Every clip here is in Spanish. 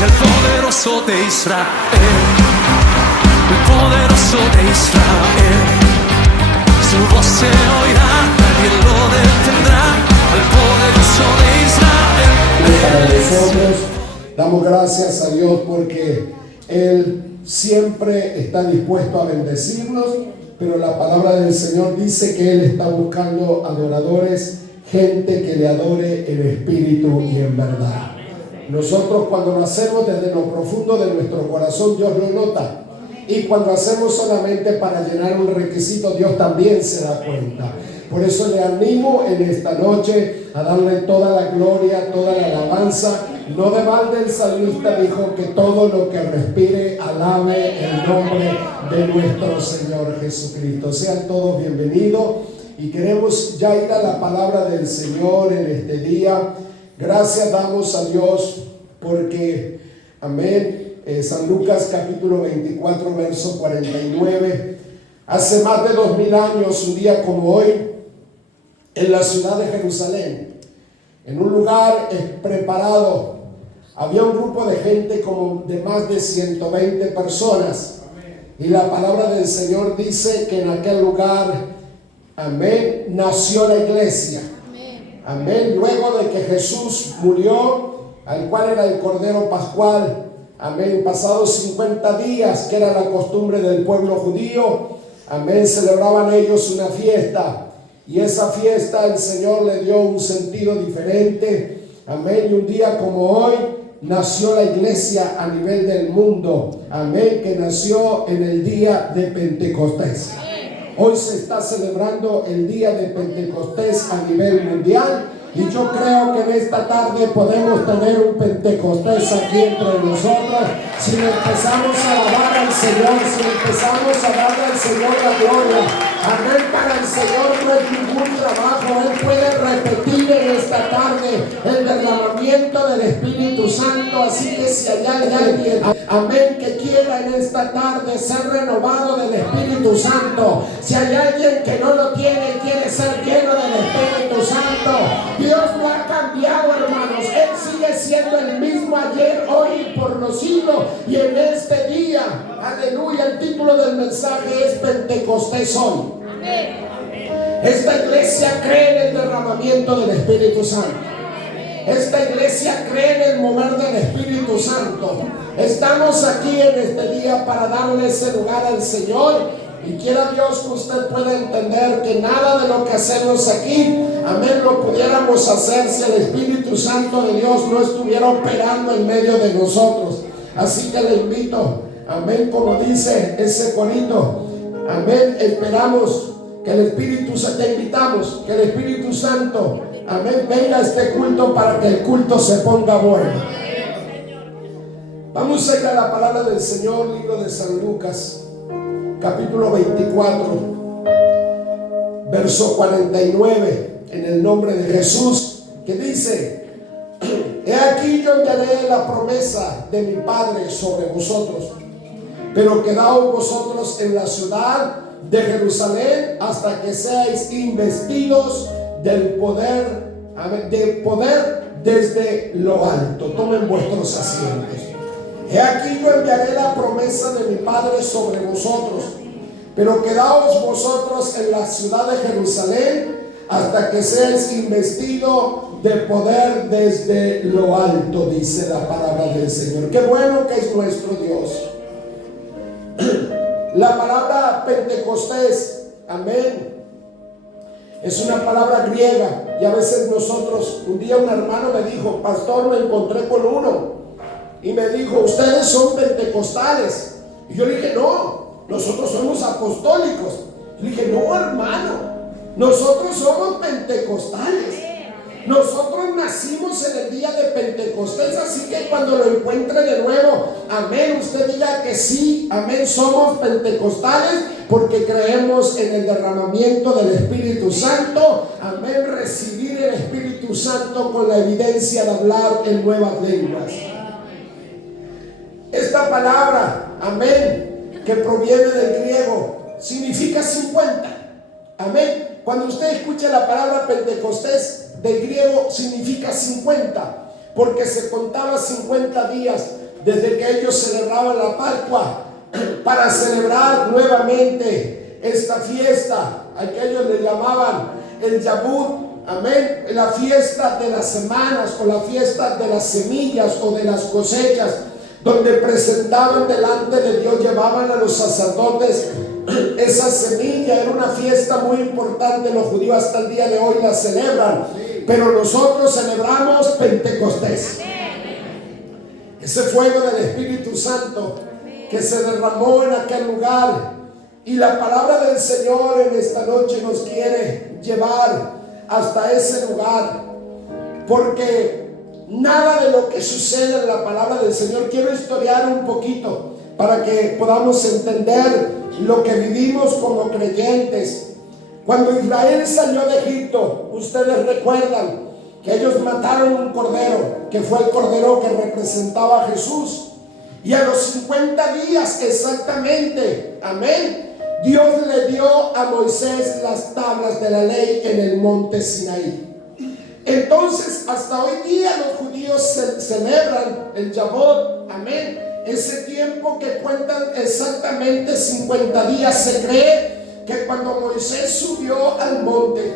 es el poderoso de Israel, el poderoso de Israel. Su voz se oirá, nadie lo detendrá, el poderoso de Israel. Para nosotros damos gracias a Dios porque Él siempre está dispuesto a bendecirnos, pero la palabra del Señor dice que Él está buscando adoradores, gente que le adore en espíritu y en verdad. Nosotros cuando lo hacemos desde lo profundo de nuestro corazón, Dios lo nota. Y cuando hacemos solamente para llenar un requisito, Dios también se da cuenta. Por eso le animo en esta noche a darle toda la gloria, toda la alabanza. No de balde el salmista dijo que todo lo que respire alabe el nombre de nuestro Señor Jesucristo. Sean todos bienvenidos y queremos ya ir a la palabra del Señor en este día. Gracias damos a Dios porque, amén, San Lucas capítulo 24 verso 49. Hace más de 2000 años, un día como hoy, en la ciudad de Jerusalén, en un lugar preparado, había un grupo de gente como de más de 120 personas. Y la palabra del Señor dice que en aquel lugar, amén, nació la iglesia. Amén. Luego de que Jesús murió, al cual era el Cordero Pascual, amén, pasados 50 días, que era la costumbre del pueblo judío, amén, celebraban ellos una fiesta. Y esa fiesta el Señor le dio un sentido diferente. Amén. Y un día como hoy nació la iglesia a nivel del mundo. Amén. Que nació en el día de Pentecostés. Hoy se está celebrando el día de Pentecostés a nivel mundial. Y yo creo que en esta tarde podemos tener un Pentecostés aquí entre nosotros. Si empezamos a alabar al Señor, si empezamos a darle al Señor la gloria. Amén, para el Señor no es ningún trabajo. Él puede repetir en esta tarde el derramamiento del Espíritu Santo. Así que si hay alguien, amén, que quiera en esta tarde ser renovado del Espíritu Santo, si hay alguien que no lo tiene y quiere ser lleno del Espíritu Santo, Dios no ha cambiado, hermanos. Él sigue siendo el mismo ayer, hoy y por los siglos. Y en este día, aleluya, el título del mensaje es Pentecostés hoy. Esta iglesia cree en el derramamiento del Espíritu Santo. Esta iglesia cree en el mover del Espíritu Santo. Estamos aquí en este día para darle ese lugar al Señor. Y quiera Dios que usted pueda entender que nada de lo que hacemos aquí, amén, lo pudiéramos hacer si el Espíritu Santo de Dios no estuviera operando en medio de nosotros. Así que le invito, amén, como dice ese corito, amén, esperamos que el Espíritu Santo, te invitamos que el Espíritu Santo, amén, venga a este culto para que el culto se ponga bueno. Vamos a ir a la palabra del Señor, libro de San Lucas, capítulo 24, verso 49, en el nombre de Jesús, que dice: He aquí yo enviaré la promesa de mi Padre sobre vosotros, pero quedaos vosotros en la ciudad de Jerusalén hasta que seáis investidos del poder, de poder desde lo alto. Tomen vuestros asientos. He aquí yo enviaré la promesa de mi Padre sobre vosotros, pero quedaos vosotros en la ciudad de Jerusalén hasta que seáis investidos de poder desde lo alto, dice la palabra del Señor. Qué bueno que es nuestro Dios. La palabra Pentecostés, amén, es una palabra griega. Y a veces nosotros, un día un hermano me dijo: pastor, me encontré con uno y me dijo: ustedes son pentecostales. Y yo le dije: no, nosotros somos apostólicos. Le dije: no, hermano, nosotros somos pentecostales. Nosotros nacimos en el día de Pentecostés. Así que cuando lo encuentre de nuevo, amén, usted diga que sí, amén, somos pentecostales, porque creemos en el derramamiento del Espíritu Santo. Amén, recibir el Espíritu Santo con la evidencia de hablar en nuevas lenguas. Esta palabra, amén, que proviene del griego, significa 50. Amén. Cuando usted escuche la palabra Pentecostés, del griego significa 50, porque se contaba 50 días desde que ellos celebraban la Pascua, para celebrar nuevamente esta fiesta, a que ellos le llamaban el Yabut, amén, la fiesta de las semanas o la fiesta de las semillas o de las cosechas, donde presentaban delante de Dios, llevaban a los sacerdotes esa semilla. Era una fiesta muy importante, los judíos hasta el día de hoy la celebran, pero nosotros celebramos Pentecostés, ese fuego del Espíritu Santo que se derramó en aquel lugar. Y la palabra del Señor en esta noche nos quiere llevar hasta ese lugar, porque nada de lo que sucede en la palabra del Señor, quiero historiar un poquito para que podamos entender lo que vivimos como creyentes. Cuando Israel salió de Egipto, ustedes recuerdan que ellos mataron un cordero, que fue el cordero que representaba a Jesús. Y a los 50 días exactamente, amén, Dios le dio a Moisés las tablas de la ley en el monte Sinaí. Entonces, hasta hoy día los judíos celebran el Yabot, amén, ese tiempo que cuentan exactamente 50 días. Se cree que cuando Moisés subió al monte,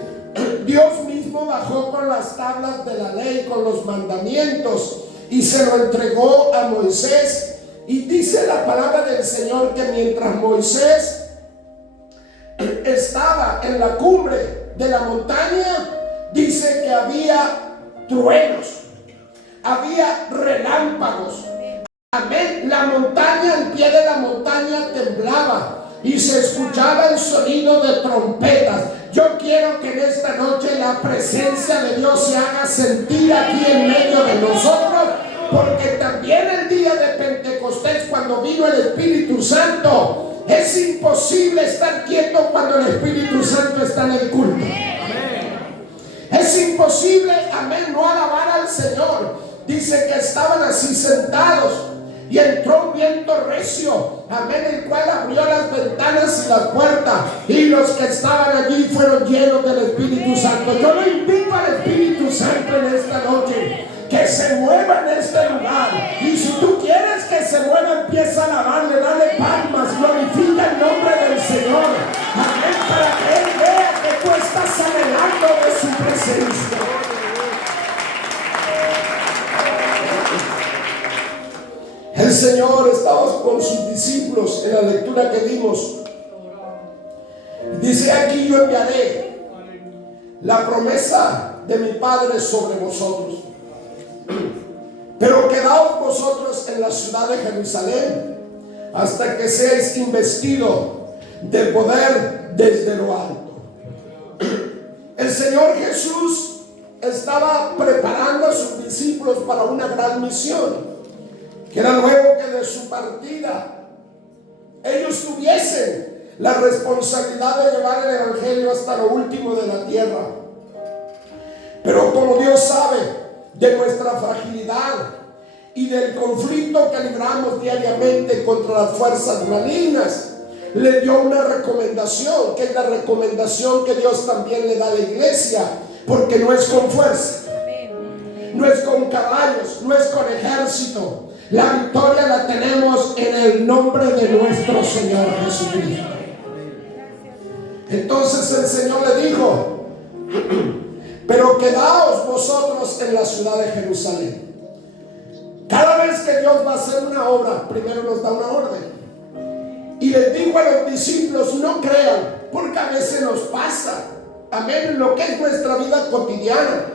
Dios mismo bajó con las tablas de la ley, con los mandamientos, y se lo entregó a Moisés. Y dice la palabra del Señor que mientras Moisés estaba en la cumbre de la montaña, dice que había truenos, había relámpagos, amén. La montaña, el pie de la montaña temblaba y se escuchaba el sonido de trompetas. Yo quiero que en esta noche la presencia de Dios se haga sentir aquí en medio de nosotros, porque también el día de Pentecostés, cuando vino el Espíritu Santo, es imposible estar quieto cuando el Espíritu Santo está en el culto. Es imposible, amén, no alabar al Señor. Dice que estaban así sentados y entró un viento recio, amén, el cual abrió las ventanas y las puertas, y los que estaban allí fueron llenos del Espíritu Santo. Yo le invito al Espíritu Santo en esta noche que se mueva en este lugar. Y si tú quieres que se mueva, empieza a alabarle, dale palmas, glorifica el nombre del Señor, amén, para que Él vea que tú estás anhelando de su presencia. El Señor estaba con sus discípulos en la lectura que vimos. Dice: aquí yo enviaré la promesa de mi Padre sobre vosotros, pero quedaos vosotros en la ciudad de Jerusalén hasta que seáis investidos de poder desde lo alto. El Señor Jesús estaba preparando a sus discípulos para una gran misión, que era luego que de su partida ellos tuviesen la responsabilidad de llevar el evangelio hasta lo último de la tierra. Pero como Dios sabe de nuestra fragilidad y del conflicto que libramos diariamente contra las fuerzas malignas, le dio una recomendación, que es la recomendación que Dios también le da a la iglesia, porque no es con fuerza, no es con caballos, no es con ejército. La victoria la tenemos en el nombre de nuestro Señor Jesucristo. Entonces el Señor le dijo: pero quedaos vosotros en la ciudad de Jerusalén. Cada vez que Dios va a hacer una obra, primero nos da una orden. Y les dijo a los discípulos: no crean, porque a veces nos pasa, amén, en lo que es nuestra vida cotidiana.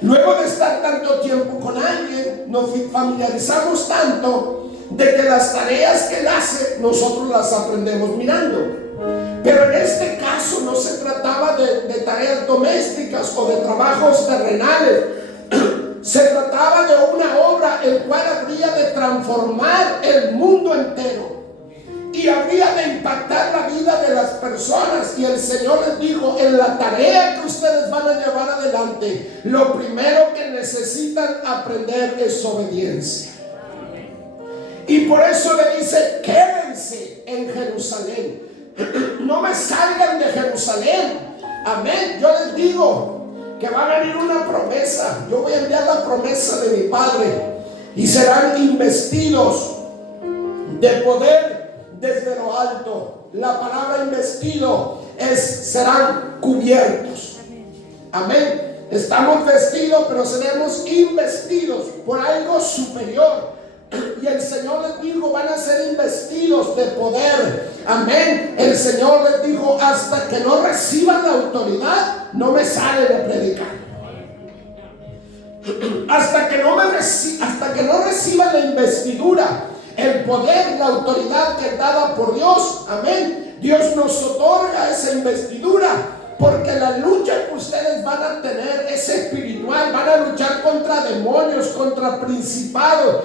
Luego de estar tanto tiempo con alguien, nos familiarizamos tanto de que las tareas que él hace, nosotros las aprendemos mirando. Pero en este caso no se trataba de tareas domésticas o de trabajos terrenales. Se trataba de una obra el cual habría de transformar el mundo entero y habría de impactar la vida de las personas. Y el Señor les dijo: en la tarea que ustedes van a llevar adelante, lo primero que necesitan aprender es obediencia. Y por eso le dice: quédense en Jerusalén, no me salgan de Jerusalén. Amén. Yo les digo que va a venir una promesa. Yo voy a enviar la promesa de mi Padre y serán investidos de poder desde lo alto. La palabra investido serán cubiertos. Amén. Estamos vestidos, pero seremos investidos por algo superior. Y el Señor les dijo, van a ser investidos de poder. Amén. El Señor les dijo, hasta que no reciban la autoridad, no me sale de predicar. Hasta que no reciban la investidura, el poder, la autoridad que es dada por Dios. Amén. Dios nos otorga esa investidura, porque la lucha que ustedes van a tener es espiritual. Van a luchar contra demonios, contra principados,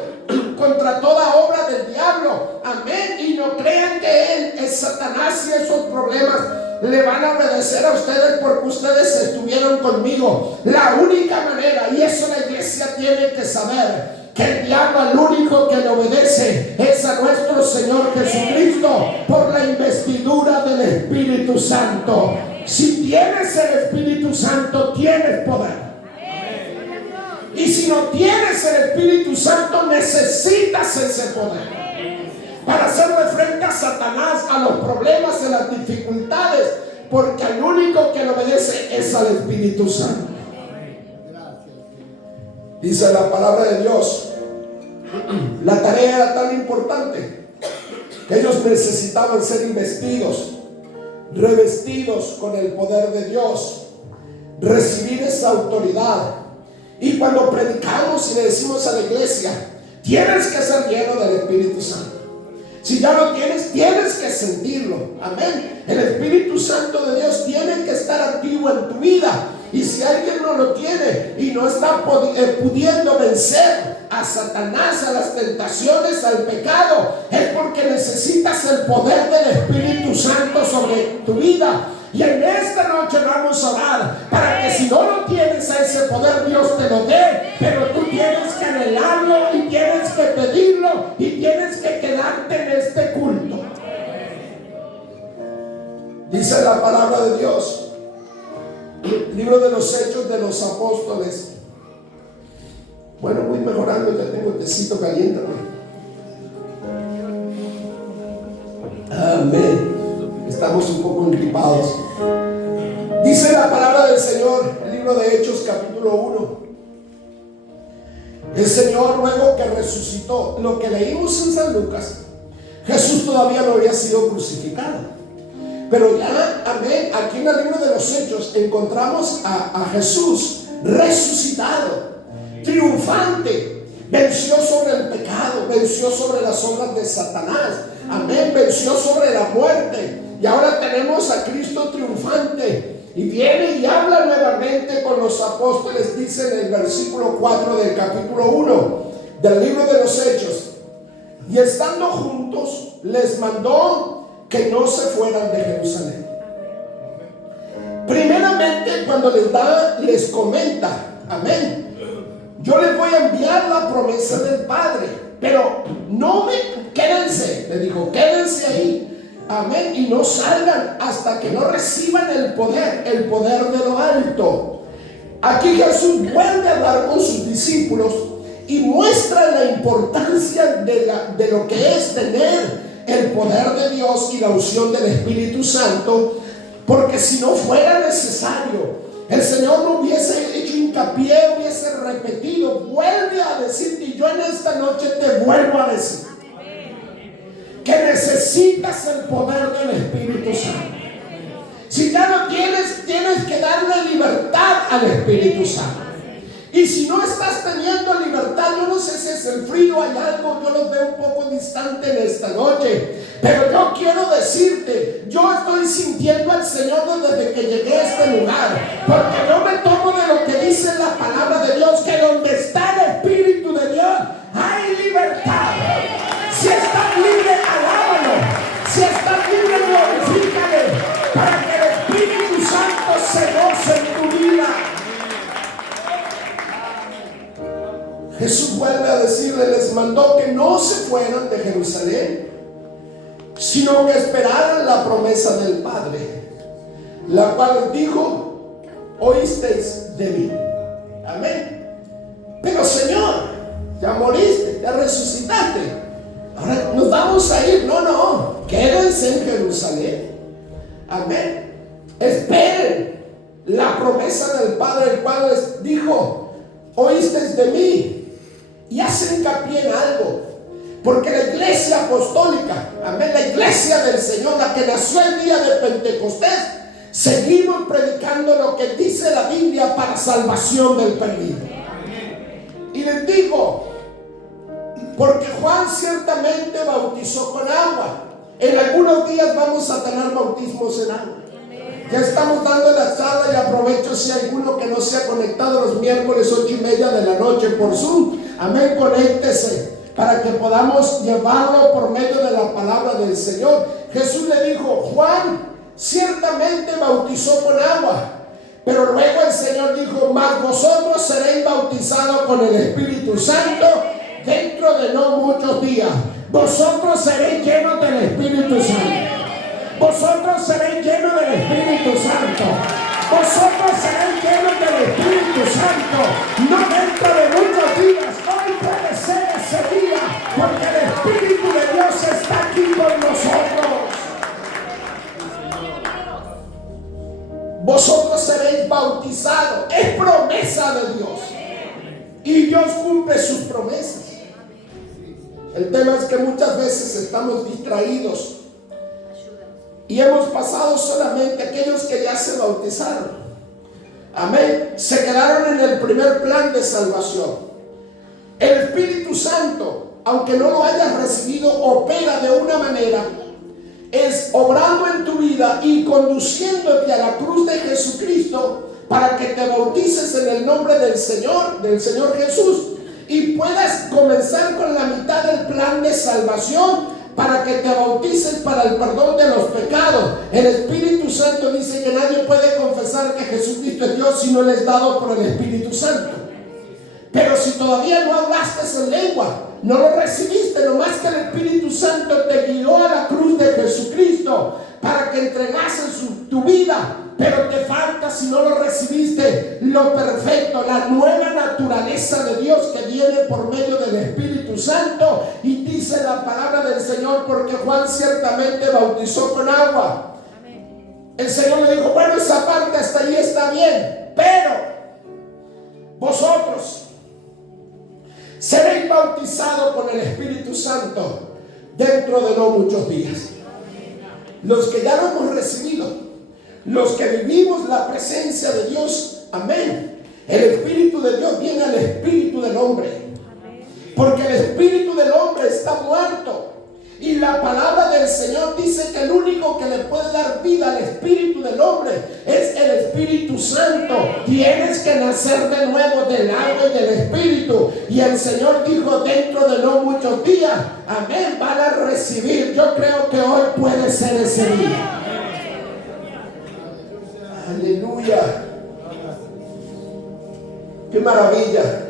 contra toda obra del diablo. Amén. Y no crean que él es Satanás y esos problemas le van a obedecer a ustedes porque ustedes estuvieron conmigo. La única manera, y eso la iglesia tiene que saber, que el diablo al único que le obedece es a nuestro Señor Jesucristo por la investidura del Espíritu Santo. Si tienes el Espíritu Santo, tienes poder. Y si no tienes el Espíritu Santo, necesitas ese poder para hacerle frente a Satanás, a los problemas, a las dificultades, porque el único que le obedece es al Espíritu Santo. Dice la palabra de Dios, la tarea era tan importante que ellos necesitaban ser investidos, revestidos con el poder de Dios, recibir esa autoridad. Y cuando predicamos y le decimos a la iglesia, tienes que ser lleno del Espíritu Santo. Si ya lo tienes, tienes que sentirlo. Amén. El Espíritu Santo de Dios tiene que estar activo en tu vida. Y si alguien no lo tiene y no está pudiendo vencer a Satanás, a las tentaciones, al pecado, es porque necesitas el poder del Espíritu Santo sobre tu vida. Y en esta noche vamos a orar para que si no lo tienes a ese poder, Dios te lo dé. Pero tú tienes que anhelarlo y tienes que pedirlo y tienes que quedarte en este culto. Dice la palabra de Dios, libro de los Hechos de los Apóstoles. Bueno, voy mejorando, ya tengo el tecito caliente. Amén. Estamos un poco engripados. Dice la palabra del Señor, el libro de Hechos capítulo 1. El Señor, luego que resucitó, lo que leímos en San Lucas, Jesús todavía no había sido crucificado, pero ya, amén, aquí en el libro de los Hechos encontramos a Jesús resucitado, triunfante. Venció sobre el pecado, venció sobre las obras de Satanás, amén, venció sobre la muerte. Y ahora tenemos a Cristo triunfante. Y viene y habla nuevamente con los apóstoles. Dice en el versículo 4 del capítulo 1 del libro de los Hechos: y estando juntos, les mandó que no se fueran de Jerusalén. Primeramente, cuando les comenta, amén, yo les voy a enviar la promesa del Padre, pero quédense, le dijo, quédense ahí. Amén. Y no salgan hasta que no reciban el poder de lo alto. Aquí Jesús vuelve a hablar con sus discípulos y muestra la importancia de lo que es tener el poder de Dios y la unción del Espíritu Santo, porque si no fuera necesario, el Señor no hubiese hecho hincapié, hubiese repetido. Vuelve a decirte, y yo en esta noche te vuelvo a decir que necesitas el poder del Espíritu Santo. Si ya lo tienes, tienes que darle libertad al Espíritu Santo. Y si no estás teniendo libertad, yo no sé si es el frío, hay algo, yo los veo un poco distante en esta noche, pero yo quiero decirte, yo estoy sintiendo al Señor desde que llegué a este lugar, porque yo me tomo de lo que dice la palabra de Dios, que donde está el Espíritu de Dios hay libertad. Si estás libre, alábalo. Si estás libre, glorifícale, para que el Espíritu Santo se goce en tu vida. Jesús vuelve a decirle, les mandó que no se fueran de Jerusalén, sino que esperaran la promesa del Padre, la cual dijo, oísteis de mí. Amén. Pero Señor, ya moriste, ya resucitaste. Ahora nos vamos vamos a ir. No, quédense en Jerusalén. Amén. Esperen la promesa del Padre, el cual les dijo: oíste de mí. Y hace hincapié en algo, porque la iglesia apostólica, amén, la iglesia del Señor, la que nació el día de Pentecostés, seguimos predicando lo que dice la Biblia para salvación del perdido. Y les digo, porque Juan ciertamente bautizó con agua. En algunos días vamos a tener bautismos en agua. Ya estamos dando la charla, y aprovecho si hay alguno que no se ha conectado los miércoles 8:30 de la noche por Zoom. Amén, conéctese para que podamos llevarlo por medio de la palabra del Señor. Jesús le dijo: Juan ciertamente bautizó con agua, pero luego el Señor dijo: mas vosotros seréis bautizados con el Espíritu Santo dentro de no muchos días. Vosotros seréis llenos del Espíritu Santo. Vosotros seréis llenos del Espíritu Santo. Vosotros seréis llenos del Espíritu Santo. No dentro de muchos días. Hoy puede ser ese día, porque el Espíritu de Dios está aquí con nosotros. Vosotros seréis bautizados. Es promesa de Dios. Y Dios cumple sus promesas. El tema es que muchas veces estamos distraídos y hemos pasado solamente aquellos que ya se bautizaron. Amén. Se quedaron en el primer plan de salvación. El Espíritu Santo, aunque no lo hayas recibido, opera de una manera. Es obrando en tu vida y conduciéndote a la cruz de Jesucristo para que te bautices en el nombre del Señor Jesús, y puedas comenzar con la mitad del plan de salvación para que te bautices para el perdón de los pecados. El Espíritu Santo dice que nadie puede confesar que Jesucristo es Dios si no le es dado por el Espíritu Santo. Pero si todavía no hablaste en lengua, no lo recibiste, nomás que el Espíritu Santo te guió a la cruz de Jesucristo para que entregases tu vida, pero te falta, si no lo recibiste, lo perfecto, la nueva naturaleza de Dios que viene por medio del Espíritu Santo. Y dice la palabra del Señor: porque Juan ciertamente bautizó con agua. El Señor le dijo: bueno, esa parte hasta ahí está bien, pero vosotros seréis bautizados con el Espíritu Santo dentro de no muchos días. Los que ya lo hemos recibido, los que vivimos la presencia de Dios, amén. El Espíritu de Dios viene al espíritu del hombre, porque el espíritu del hombre está muerto. Y la palabra del Señor dice que el único que le puede dar vida al espíritu del hombre es el Espíritu Santo. Tienes que nacer de nuevo del agua y del Espíritu. Y el Señor dijo: dentro de no muchos días, amén, van a recibir. Yo creo que hoy puede ser ese día. Aleluya. Qué maravilla.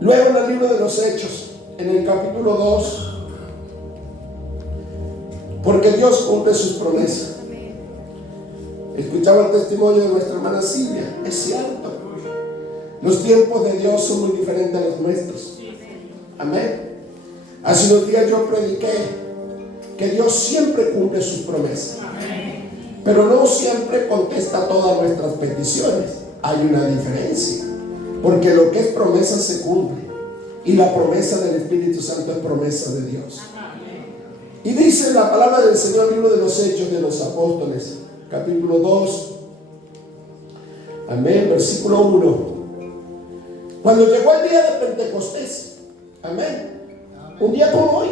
Luego en el libro de los Hechos, en el capítulo 2, porque Dios cumple sus promesas. Escuchaba el testimonio de nuestra hermana Silvia. Es cierto, los tiempos de Dios son muy diferentes a los nuestros. Amén. Hace unos días yo prediqué que Dios siempre cumple sus promesas, pero no siempre contesta todas nuestras peticiones. Hay una diferencia, porque lo que es promesa se cumple, y la promesa del Espíritu Santo es promesa de Dios. Y dice la palabra del Señor, libro de los Hechos de los Apóstoles, capítulo 2, amén, versículo 1. Cuando llegó el día de Pentecostés, amén, un día como hoy,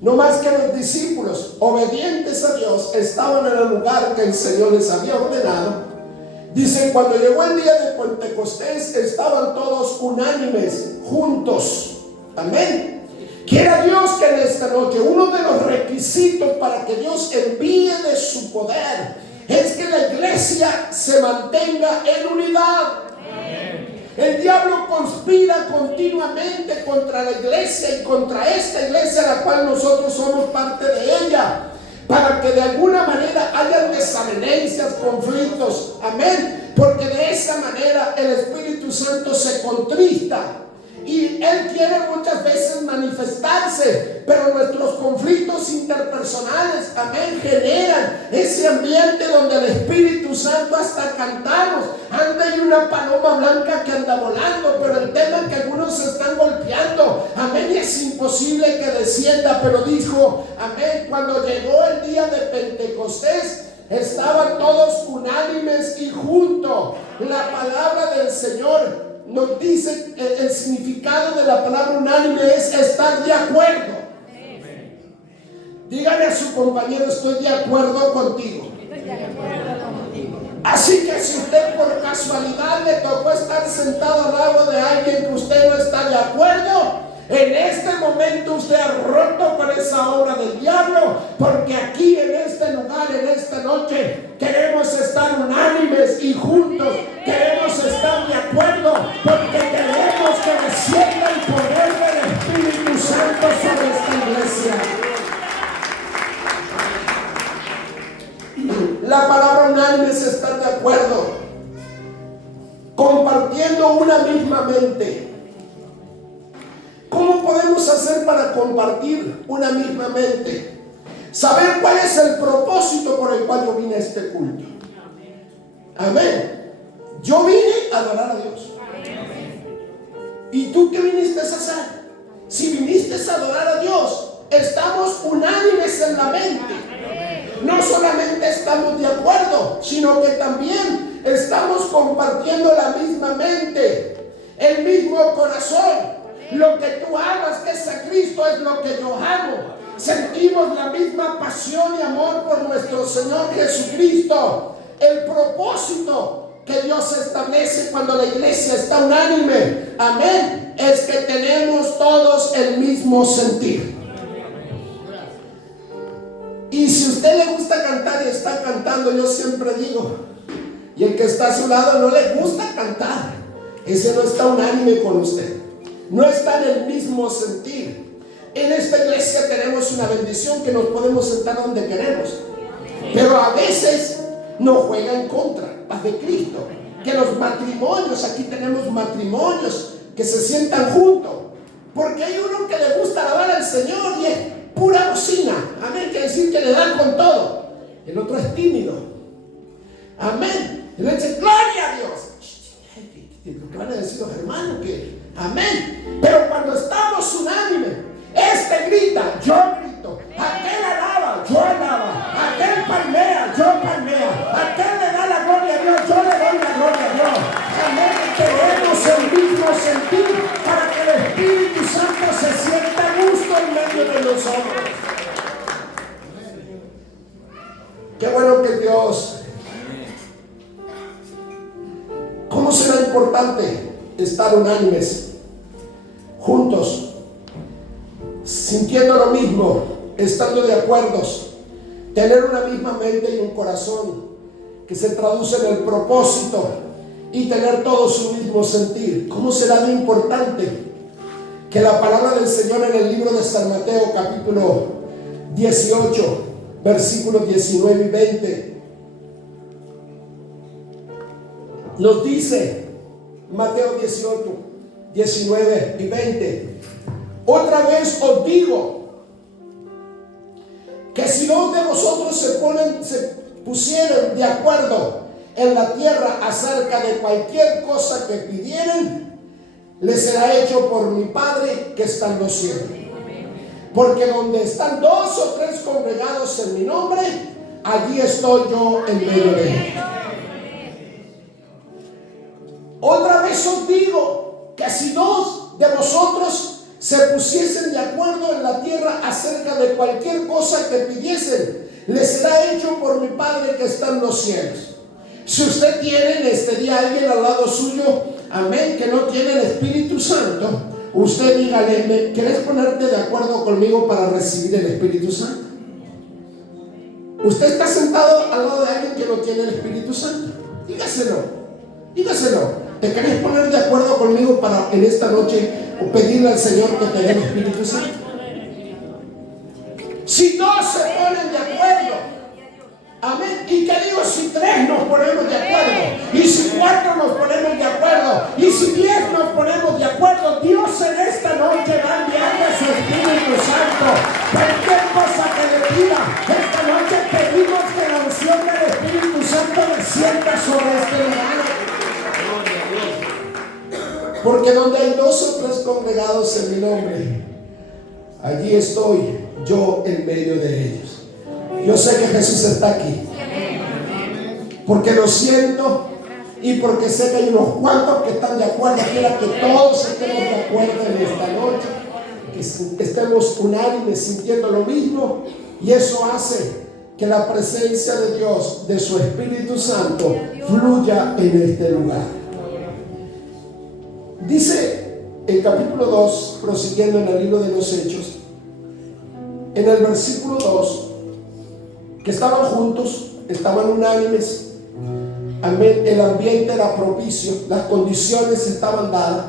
no más que los discípulos, obedientes a Dios, estaban en el lugar que el Señor les había ordenado. Dice: cuando llegó el día de Pentecostés, estaban todos unánimes, juntos. Amén. Quiera Dios que en esta noche, uno de los requisitos para que Dios envíe de su poder es que la iglesia se mantenga en unidad. El diablo conspira continuamente contra la iglesia y contra esta iglesia, la cual nosotros somos parte de ella, para que de alguna manera hayan desavenencias, conflictos. Amén. Porque de esa manera el Espíritu Santo se contrista y Él quiere muchas veces manifestar ayudarse, pero nuestros conflictos interpersonales, amén, generan ese ambiente donde el Espíritu Santo hasta cantamos. Anda hay una paloma blanca que anda volando, pero el tema es que algunos se están golpeando, amén, y es imposible que descienda. Pero dijo, amén, cuando llegó el día de Pentecostés, estaban todos unánimes y juntos. La palabra del Señor nos dice, el significado de la palabra unánime es estar de acuerdo. Dígale a su compañero, estoy de acuerdo contigo. Así que si usted por casualidad le tocó estar sentado al lado de alguien que usted no está de acuerdo, en este momento usted ha roto con esa obra del diablo, porque aquí en este lugar, en esta noche, queremos estar unánimes y juntos, queremos estar de acuerdo, porque queremos que descienda el poder del Espíritu Santo sobre esta iglesia. La palabra unánime es estar de acuerdo, compartiendo una misma mente. ¿Cómo podemos hacer para compartir una misma mente? Saber cuál es el propósito por el cual yo vine a este culto. Amén. Yo vine a adorar a Dios. ¿Y tú qué viniste a hacer? Si viniste a adorar a Dios, estamos unánimes en la mente. No solamente estamos de acuerdo, sino que también estamos compartiendo la misma mente, el mismo corazón. Lo que tú amas, que es a Cristo, es lo que yo amo. Sentimos la misma pasión y amor por nuestro Señor Jesucristo. El propósito que Dios establece cuando la iglesia está unánime, amén, es que tenemos todos el mismo sentir. Y si a usted le gusta cantar y está cantando, yo siempre digo, y el que está a su lado no le gusta cantar, ese no está unánime con usted, no está en el mismo sentir. En esta iglesia tenemos una bendición que nos podemos sentar donde queremos, pero a veces nos juega en contra, paz de Cristo, que los matrimonios, aquí tenemos matrimonios que se sientan juntos, porque hay uno que le gusta alabar al Señor y es pura bocina, amén, quiere decir que le dan con todo. El otro es tímido, amén, y le dice gloria a Dios. Lo que van a decir los hermanos que amén, pero cuando estamos unánimes, este grita, yo grito, aquel alaba, yo alaba, aquel palmea, yo palmea, aquel le da la gloria a Dios, yo le doy la gloria a Dios. Amén, tenemos el mismo sentir para que el Espíritu Santo se sienta a gusto en medio de nosotros. Qué bueno que Dios. ¿Cómo será importante estar unánimes, juntos, sintiendo lo mismo, estando de acuerdo, tener una misma mente y un corazón que se traduce en el propósito y tener todo su mismo sentir? ¿Cómo será de importante que la palabra del Señor en el libro de San Mateo capítulo 18 versículos 19 y 20 nos dice, Mateo 18, 19 y 20, otra vez os digo que si dos de vosotros se pusieran de acuerdo en la tierra acerca de cualquier cosa que pidieren, les será hecho por mi Padre que está en los cielos. Porque donde están dos o tres congregados en mi nombre, allí estoy yo en medio de ellos. Otra vez os digo que si dos de vosotros se pusiesen de acuerdo en la tierra acerca de cualquier cosa que pidiesen, les será hecho por mi Padre que está en los cielos. Si usted tiene en este día alguien al lado suyo, amén, que no tiene el Espíritu Santo, usted dígale, ¿quieres ponerte de acuerdo conmigo para recibir el Espíritu Santo? Usted está sentado al lado de alguien que no tiene el Espíritu Santo, dígaselo. ¿Te querés poner de acuerdo conmigo para en esta noche o pedirle al Señor que te dé el Espíritu Santo? Si dos se ponen de acuerdo, amén, y que digo, si tres nos ponemos de acuerdo, y si cuatro nos ponemos de acuerdo, y si 10 nos ponemos de acuerdo, Dios en esta noche va a enviarle su Espíritu Santo. Cualquier cosa que le pida, esta noche pedimos que la unción del Espíritu Santo descienda sobre este lugar. Porque donde hay 2 o 3 congregados en mi nombre, allí estoy yo en medio de ellos. Yo sé que Jesús está aquí, porque lo siento y porque sé que hay unos cuantos que están de acuerdo. Quiero que todos estemos de acuerdo en esta noche, que estemos unánimes sintiendo lo mismo, y eso hace que la presencia de Dios, de su Espíritu Santo, fluya en este lugar. Dice el capítulo 2, prosiguiendo en el libro de los Hechos, en el versículo 2, que estaban juntos, estaban unánimes. Amén. El ambiente era propicio, las condiciones estaban dadas.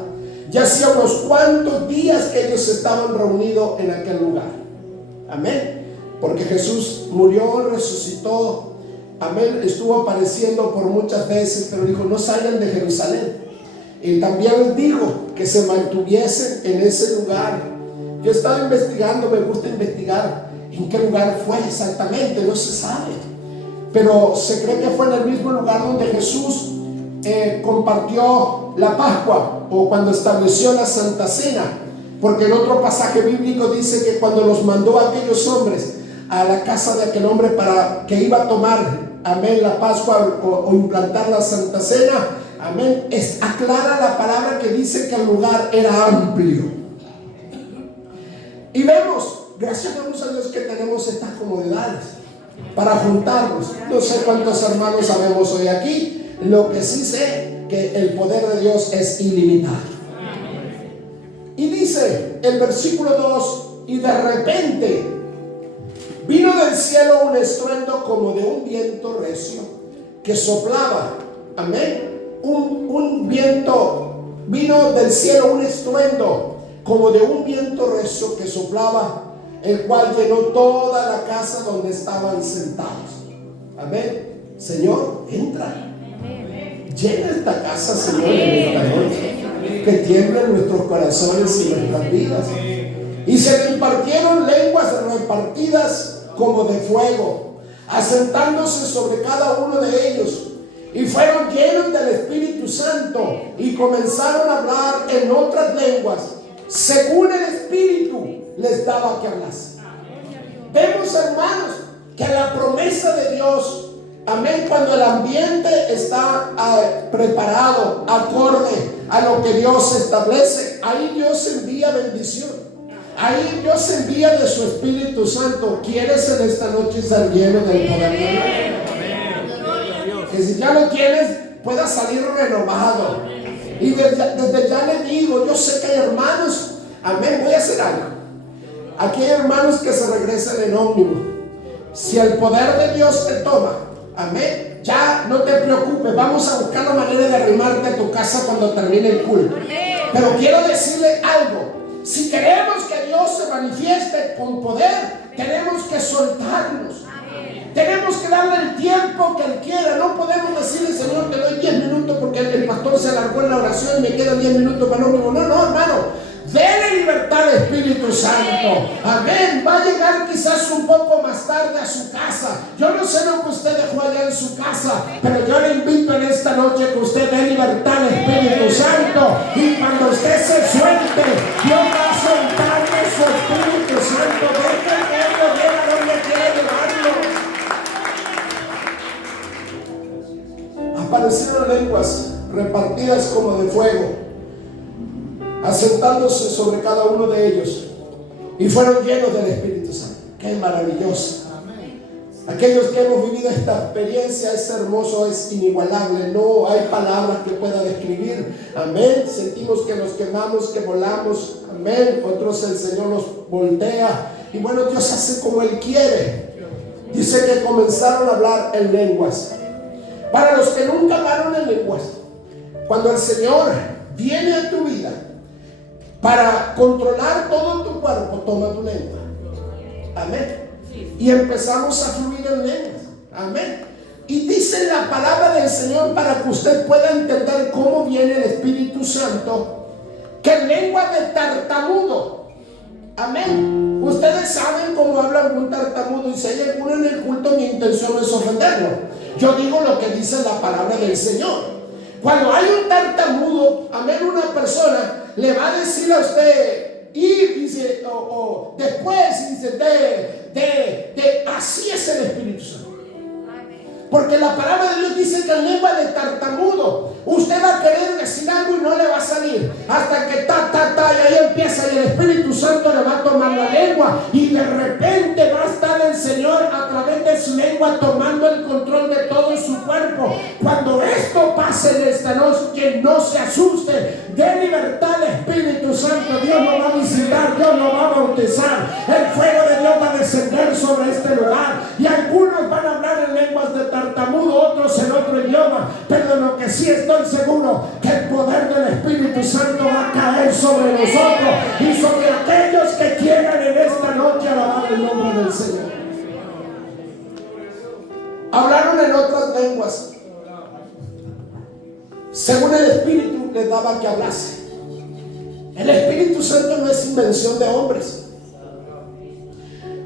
Ya hacía unos cuantos días que ellos estaban reunidos en aquel lugar. Amén. Porque Jesús murió, resucitó. Amén. Estuvo apareciendo por muchas veces, pero dijo: no salgan de Jerusalén. Y también les dijo que se mantuviesen en ese lugar. Yo estaba investigando, me gusta investigar en qué lugar fue exactamente, no se sabe, pero se cree que fue en el mismo lugar donde Jesús compartió la Pascua, o cuando estableció la Santa Cena, porque en otro pasaje bíblico dice que cuando los mandó a aquellos hombres a la casa de aquel hombre para que iba a tomar, amén, la Pascua o implantar la Santa Cena, amén, aclara la palabra que dice que el lugar era amplio. Y vemos, gracias a Dios, que tenemos estas comodidades para juntarnos. No sé cuántos hermanos sabemos hoy aquí. Lo que sí sé, que el poder de Dios es ilimitado. Y dice el versículo 2: y de repente vino del cielo un estruendo como de un viento recio que soplaba. Amén. Un viento, vino del cielo un estruendo como de un viento recio que soplaba, el cual llenó toda la casa donde estaban sentados. Amén. Señor, entra. Llena esta casa, Señor, en esta noche. Que tiemblen nuestros corazones y nuestras vidas. Y se le impartieron lenguas repartidas como de fuego, asentándose sobre cada uno de ellos. Y fueron llenos del Espíritu Santo y comenzaron a hablar en otras lenguas, según el Espíritu les daba que hablasen. Vemos, hermanos, que la promesa de Dios, amén, cuando el ambiente está preparado, acorde a lo que Dios establece, ahí Dios envía bendición. Ahí Dios envía de su Espíritu Santo. ¿Quieres en esta noche ser lleno del poder de Dios? Que si ya lo tienes, puedas salir renovado. Y desde ya le digo, yo sé que hay hermanos, amén, voy a hacer algo. Aquí hay hermanos que se regresan en ómnibus. Si el poder de Dios te toma, amén, ya no te preocupes, vamos a buscar la manera de arrimarte a tu casa cuando termine el culto. Pero quiero decirle algo: si queremos que Dios se manifieste con poder, tenemos que soltarnos. Tenemos que darle el tiempo que Él quiera. No podemos decirle: Señor, te doy 10 minutos porque el pastor se alargó en la oración y me quedan 10 minutos para no. No, hermano. Dele libertad al Espíritu Santo. Amén. Va a llegar quizás un poco más tarde a su casa. Yo no sé lo que usted dejó allá en su casa, pero yo le invito en esta noche que usted dé libertad al Espíritu Santo. Y cuando usted se suelte, Dios va a soltarle su Espíritu Santo. Deje que Él lo lleve a donde quiere llevarlo. Aparecieron lenguas repartidas como de fuego, asentándose sobre cada uno de ellos, y fueron llenos del Espíritu Santo. ¡Qué maravilloso! Aquellos que hemos vivido esta experiencia, es hermoso, es inigualable. No hay palabras que pueda describir. Amén. Sentimos que nos quemamos, que volamos. Amén. Otros el Señor nos voltea. Y bueno, Dios hace como Él quiere. Dice que comenzaron a hablar en lenguas. Para los que nunca hablaron en lenguas, cuando el Señor viene a tu vida para controlar todo tu cuerpo, toma tu lengua. Amén. Y empezamos a fluir en lenguas. Amén. Y dice la palabra del Señor, para que usted pueda entender cómo viene el Espíritu Santo, que en lengua de tartamudo. Amén. Ustedes como habla un tartamudo, y si hay alguno en el culto, mi intención no es ofenderlo. Yo digo lo que dice la palabra del Señor. Cuando hay un tartamudo, amén, una persona le va a decir a usted, y dice, o después, dice, así es el Espíritu Santo. Porque la palabra de Dios dice que en lengua de tartamudo usted va a querer decir algo y no le va a salir, hasta que y ahí empieza, y el Espíritu Santo le va a tomar la lengua, y de repente va a estar el Señor a través de su lengua tomando el control de todo su cuerpo. Cuando esto pase en esta noche, que no se asuste, de libertad al Espíritu Santo. Dios lo va a visitar, Dios lo va a bautizar, el fuego de Dios va a descender sobre este lugar, y algunos van a hablar en lenguas de tartamudo, otros en otro idioma, pero lo que sí estoy seguro, que el poder del Espíritu Santo va a caer sobre nosotros y sobre aquellos que quieran en esta noche alabar el nombre del Señor. Hablaron en otras lenguas según el Espíritu les daba que hablase. El Espíritu Santo no es invención de hombres.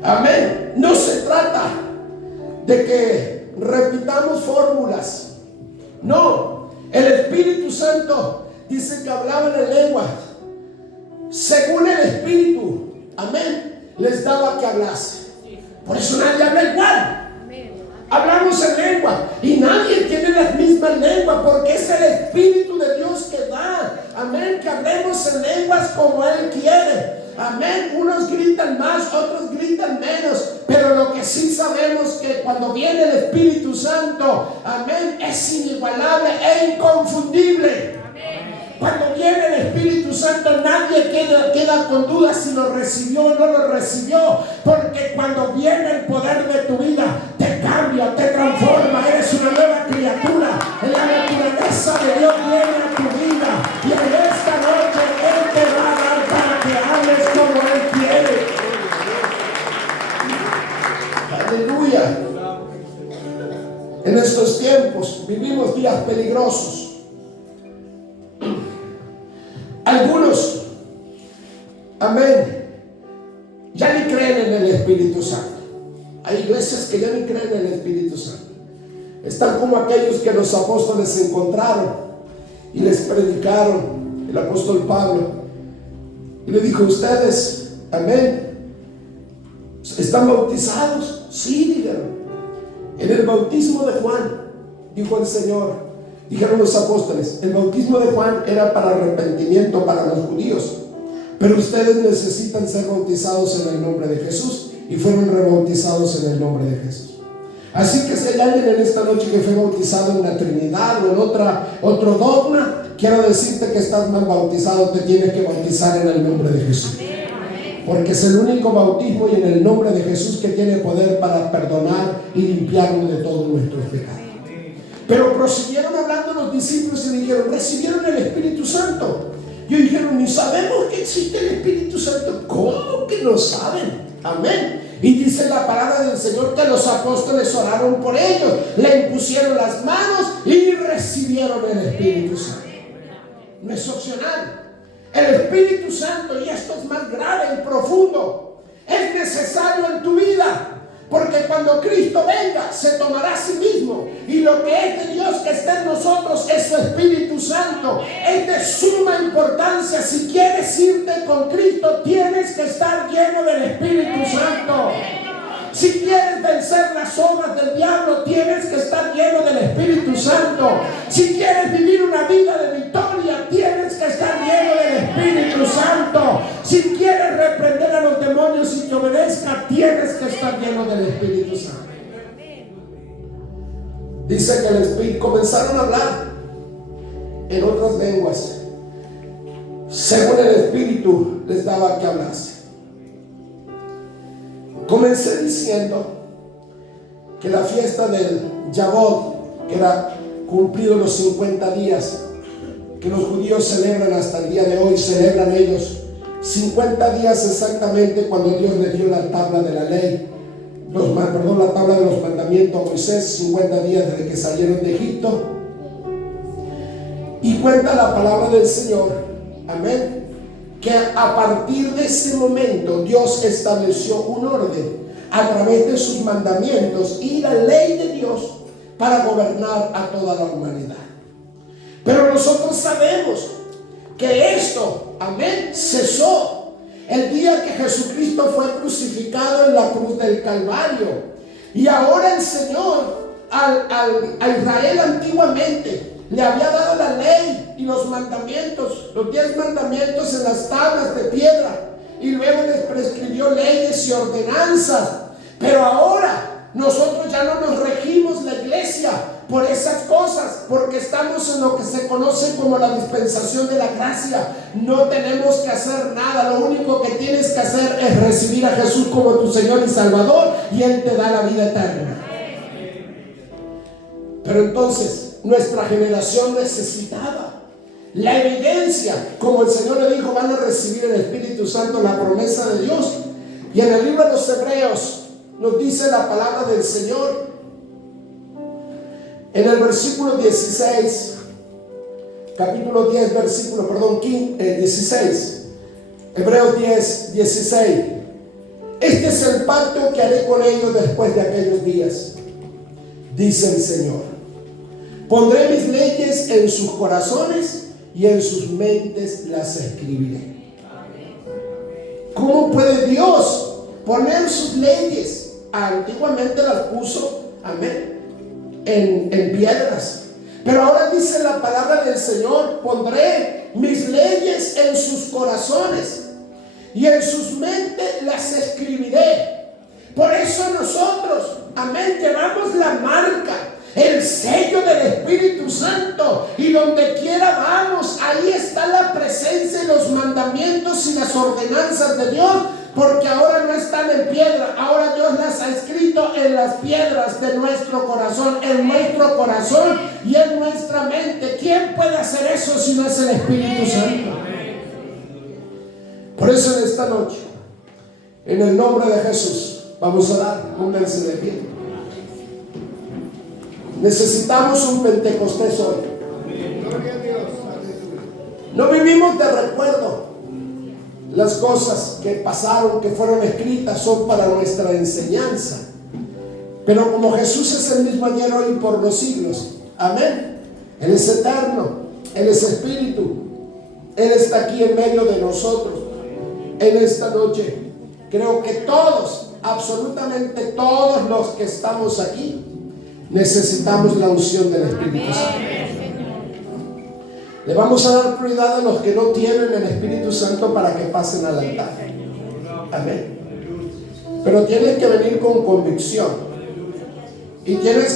Amén. No se trata de que repitamos fórmulas. No, el Espíritu Santo dice que hablaban en lenguas según el Espíritu, amén, les daba que hablase. Por eso nadie habla igual. Hablamos en lengua y nadie tiene las mismas lenguas, porque es el Espíritu de Dios que da, amén, que hablemos en lenguas como Él quiere. Amén, unos gritan más, otros gritan menos, pero lo que sí sabemos que cuando viene el Espíritu Santo, amén, es inigualable e inconfundible. Cuando viene el Espíritu Santo, nadie queda con dudas si lo recibió o no lo recibió, porque cuando viene el poder de tu vida, te cambia, te transforma, eres una nueva criatura. La naturaleza de Dios viene a tu vida, y en esta noche Él te va a dar para que hables como Él quiere. Aleluya. En estos tiempos vivimos días peligrosos. Algunos, amén, ya ni creen en el Espíritu Santo. Hay iglesias que ya ni creen en el Espíritu Santo. Están como aquellos que los apóstoles se encontraron y les predicaron, el apóstol Pablo, y le dijo: ustedes, amén, ¿están bautizados? Sí, dijeron. En el bautismo de Juan, dijo el Señor, dijeron los apóstoles, el bautismo de Juan era para arrepentimiento para los judíos, pero ustedes necesitan ser bautizados en el nombre de Jesús, y fueron rebautizados en el nombre de Jesús. Así que si hay alguien en esta noche que fue bautizado en la Trinidad o en otro dogma, quiero decirte que estás mal bautizado. Te tienes que bautizar en el nombre de Jesús, porque es el único bautismo y en el nombre de Jesús que tiene poder para perdonar y limpiarnos de todos nuestros pecados. Pero prosiguieron hablando los discípulos y dijeron: recibieron el Espíritu Santo. Y dijeron: ni sabemos que existe el Espíritu Santo. ¿Cómo que no saben? Amén. Y dice la palabra del Señor que los apóstoles oraron por ellos, le impusieron las manos y recibieron el Espíritu Santo. No es opcional. El Espíritu Santo, y esto es más grave y profundo, es necesario en tu vida. Porque cuando Cristo venga, se tomará a sí mismo, y lo que es de Dios que está en nosotros es su Espíritu Santo. Es de suma importancia. Si quieres irte con Cristo, tienes que estar lleno del Espíritu Santo. Si quieres vencer las obras del diablo, tienes que estar lleno del Espíritu Santo. Si quieres vivir una vida de victoria, tienes que estar lleno del Espíritu Santo. Si quieres reprender a los demonios y que obedezca, tienes que estar lleno del Espíritu Santo. Dice que el Espíritu comenzaron a hablar en otras lenguas según el Espíritu les daba que hablase. Comencé diciendo que la fiesta del Yavot, que era cumplido los 50 días que los judíos celebran hasta el día de hoy, celebran ellos 50 días exactamente cuando Dios les dio la tabla de la ley, la tabla de los mandamientos a Moisés, 50 días desde que salieron de Egipto. Y cuenta la palabra del Señor, amén, que a partir de ese momento Dios estableció un orden a través de sus mandamientos y la ley de Dios para gobernar a toda la humanidad. Pero nosotros sabemos que esto, amén, cesó el día que Jesucristo fue crucificado en la cruz del Calvario. Y ahora el Señor a Israel antiguamente le había dado la ley y los mandamientos, los 10 mandamientos en las tablas de piedra, y luego les prescribió leyes y ordenanzas. Pero ahora nosotros ya no nos regimos, la iglesia, por esas cosas, porque estamos en lo que se conoce como la dispensación de la gracia. No tenemos que hacer nada, lo único que tienes que hacer es recibir a Jesús como tu Señor y Salvador, y Él te da la vida eterna. Pero entonces nuestra generación necesitaba la evidencia, como el Señor le dijo, van a recibir el Espíritu Santo, la promesa de Dios. Y en el libro de los Hebreos nos dice la palabra del Señor, en el versículo 16, capítulo 10, versículo, 16, Hebreos 10, 16. Este es el pacto que haré con ellos después de aquellos días, dice el Señor. Pondré mis leyes en sus corazones y en sus mentes las escribiré. ¿Cómo puede Dios poner sus leyes? Antiguamente las puso, amén, en piedras. Pero ahora dice la palabra del Señor: pondré mis leyes en sus corazones y en sus mentes las escribiré. Por eso nosotros, amén, llevamos la marca, el sello del Espíritu Santo, y donde quiera vamos, ahí está la presencia y los mandamientos y las ordenanzas de Dios, porque ahora no están en piedra, ahora Dios las ha escrito en las piedras de nuestro corazón, en nuestro corazón y en nuestra mente. ¿Quién puede hacer eso si no es el Espíritu Santo? Por eso en esta noche, en el nombre de Jesús, vamos a dar, pónganse de pie. Necesitamos un Pentecostés hoy. No vivimos de recuerdo. Las cosas que pasaron, que fueron escritas, son para nuestra enseñanza. Pero como Jesús es el mismo ayer, hoy y por los siglos, amén, Él es eterno, Él es Espíritu, Él está aquí en medio de nosotros. En esta noche creo que todos, absolutamente todos los que estamos aquí, necesitamos la unción del Espíritu Santo. Le vamos a dar prioridad a los que no tienen el Espíritu Santo para que pasen al altar. Amén. Pero tienes que venir con convicción. Y tienes que